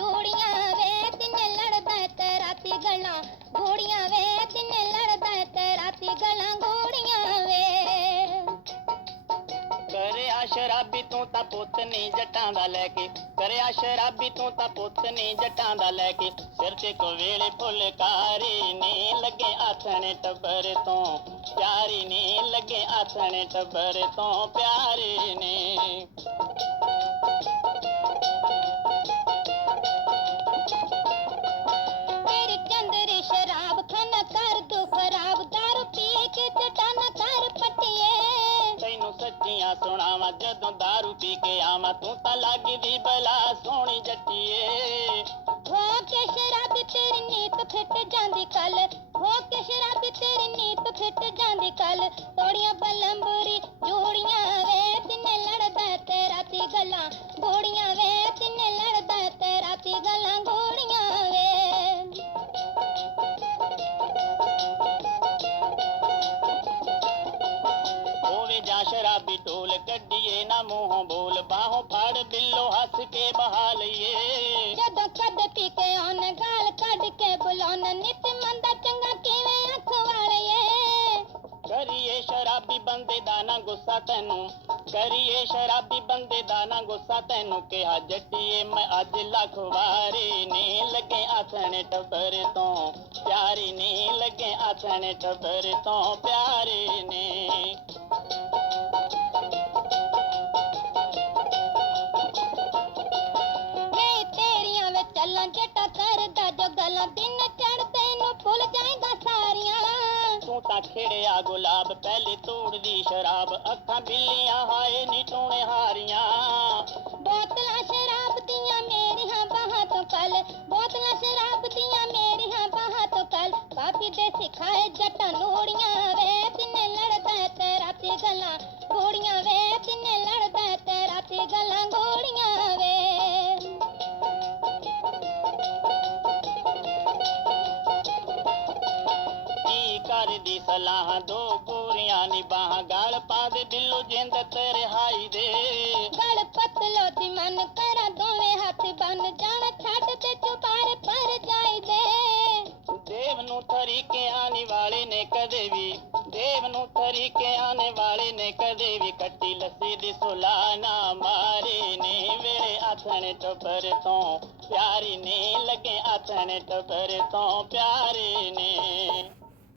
जोड़ियाँ वे दिन लड़दा ते राती गला, घोड़ियाँ वे दिन लड़दा ते राती गला, घोड़ियाँ वे करे शराबी तू ता पुत नी जटां दा लेके, करे आ शराबी तू ता पुत नी जटां दा लेके, सिर ते कोवेले फुलकारी नी लगे आथने टबर तो प्यारी नी लगे आथने टबर तो प्यारी नी। दारू पी के आवा तू ता लागी दी बला सोनी जटिए। शराब तेरी नीत फिट जांदी कल, हो के शराब तेरी नीत फिट जांदी कल। ना शराबी टोल कड्डिए ना मुँह बोल बाहो फाड़ बिल्लो हस के बहा लिए जदों छद पी के ओन गाल कड के बुलोन नित मंद चंगा किवे अख वालिए करिए शराबी बंदे दाना गुस्सा तेनू करिए शराबी बंदे दाना गुस्सा तेनू के आ जटिए मैं अज लख वारी नी लगे आथने टबर तो प्यारी नी लगे आथने टबर तो प्यारी नी। ਤੇਰੀਆਂ ਵਿੱਚ ਚੱਲਾਂ ਜੱਟਾ ਕਰਦਾ ਜੋ ਗੱਲਾਂ ਦਿਨ ਚੜਦੇ ਨੂੰ ਭੁੱਲ ਜਾਏਗਾ ਸਾਰੀਆਂ ਤੂੰ ਤਾਂ ਖਿੜਿਆ ਗੁਲਾਬ ਪਹਿਲੇ ਤੋੜਦੀ ਸ਼ਰਾਬ ਅੱਖਾਂ ਬਿੱਲੀਆਂ ਹਾਏ ਨੀ ਟੂਣੇ ਹਾਰੀਆਂ ਬੋਤਲਾਂ ਸ਼ਰਾਬ ਦੀਆਂ ਮੇਰੀਆਂ ਬਾਹਾਂ ਤੋਂ ਕੱਲ ਬੋਤਲਾਂ ਸ਼ਰਾਬ ਦੀਆਂ ਮੇਰੀਆਂ ਬਾਹਾਂ ਤੋਂ ਕੱਲ ਪਾਪੀ ਦੇ ਸਿਖਾਏ ਜੱਟਾਂ ਨੂੜੀਆਂ ਵੇ ਤਿੰਨੇ ਲੜਦਾ ਤੇ ਰਾਤੀ ਗੱਲਾਂ ਗੋੜੀਆਂ ਸਲਾਹ ਦੋ ਪੂਰੀਆਂ ਨਿਬਾਹ ਗਲ ਪਾ ਦੇ ਬਿੱਲੂ ਜਿੰਦ ਤੇ ਰਿਹਾਈ ਦੇ। ਗਲ ਪਤਲੋ ਦੀ ਮਨ ਕਰਾਂ ਦੋਵੇਂ ਹੱਥ ਬੰਨ ਜਾਣ ਛੱਡ ਤੇ ਚੁਬਾਰੇ ਪਰ ਜਾਈ ਦੇ। ਦੇਵ ਨੂੰ ਤਰੀਕੇ ਆਣੇ ਵਾਲੇ ਨੇ ਕਦੇ ਵੀ ਦੇਵ ਨੂੰ ਤਰੀਕੇ ਆਣੇ ਵਾਲੇ ਨੇ ਕਦੇ ਵੀ। ਕੱਟੀ ਲੱਸੀ ਦੀ ਸੁਲਾ ਨਾ ਮਾਰੇ ਨੇ ਵੇਲੇ ਆਥਣੇ ਟੱਬਰ ਤੋਂ ਪਿਆਰੀ ਨੇ ਲੱਗੇ ਆਥਣੇ ਟੱਬਰ ਤੋਂ ਪਿਆਰੀ